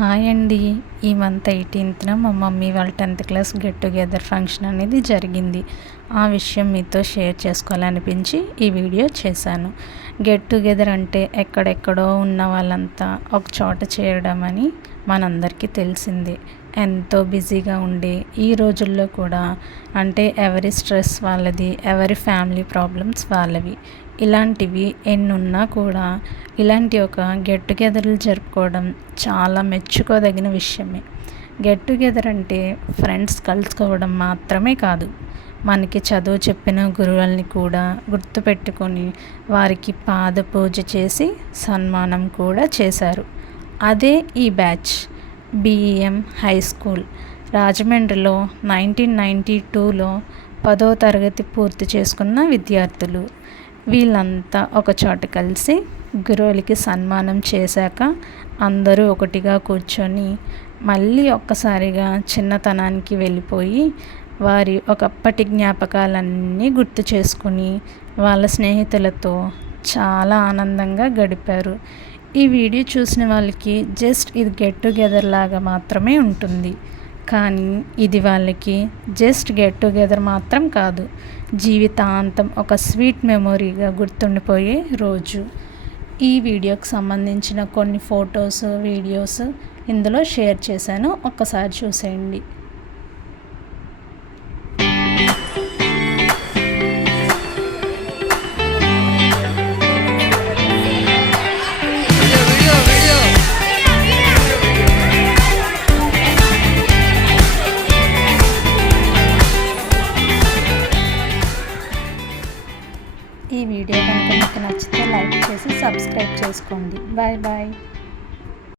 Hi అండి. ఈ month 18న మా మమ్మీ వాళ్ళ 10th class get together function అనేది జరిగింది. ఆ విషయం మీతో షేర్ చేసుకోవాలనిపించి ఈ వీడియో చేశాను. గెట్ టుగెదర్ అంటే ఎక్కడెక్కడో ఉన్న వాళ్ళంతా ఒక చోట చేరడం అని మనందరికీ తెలిసిందే. ఎంతో బిజీగా ఉండే ఈ రోజుల్లో కూడా అంటే ఎవరి స్ట్రెస్ వాళ్ళది, ఎవరి ఫ్యామిలీ ప్రాబ్లమ్స్ వాళ్ళవి. ఇలాంటివి ఎన్నున్నా కూడా ఇలాంటి ఒక గెట్ టుగెదర్లు జరుపుకోవడం చాలా మెచ్చుకోదగిన విషయమే. గెట్ టుగెదర్ అంటే ఫ్రెండ్స్ కలుసుకోవడం మాత్రమే కాదు, మనకి చదువు చెప్పిన గురువుల్ని కూడా గుర్తుపెట్టుకొని వారికి పాద పూజ చేసి సన్మానం కూడా చేశారు. అదే ఈ బ్యాచ్ BEM హై స్కూల్ రాజమండ్రిలో 1992లో 10వ తరగతి పూర్తి చేసుకున్న విద్యార్థులు. వీళ్ళంతా ఒక చోట కలిసి గురువులకి సన్మానం చేశాక అందరూ ఒకటిగా కూర్చొని మళ్ళీ ఒక్కసారిగా చిన్నతనానికి వెళ్ళిపోయి వారి ఒకప్పటి జ్ఞాపకాలన్నీ గుర్తు చేసుకుని వాళ్ళ స్నేహితులతో చాలా ఆనందంగా గడిపారు. ఈ వీడియో చూసిన వాళ్ళకి జస్ట్ ఇది గెట్ టుగెదర్ లాగా మాత్రమే ఉంటుంది, కానీ ఇది వాళ్ళకి జస్ట్ గెట్ టుగెదర్ మాత్రం కాదు, జీవితాంతం ఒక స్వీట్ మెమొరీగా గుర్తుండిపోయే రోజు. ఈ వీడియోకి సంబంధించిన కొన్ని ఫొటోస్, వీడియోస్ ఇందులో షేర్ చేశాను, ఒక్కసారి చూసేయండి. ఈ వీడియో కనుక మీకు నచ్చితే లైక్ చేసి సబ్స్క్రైబ్ చేసుకోండి. Bye bye.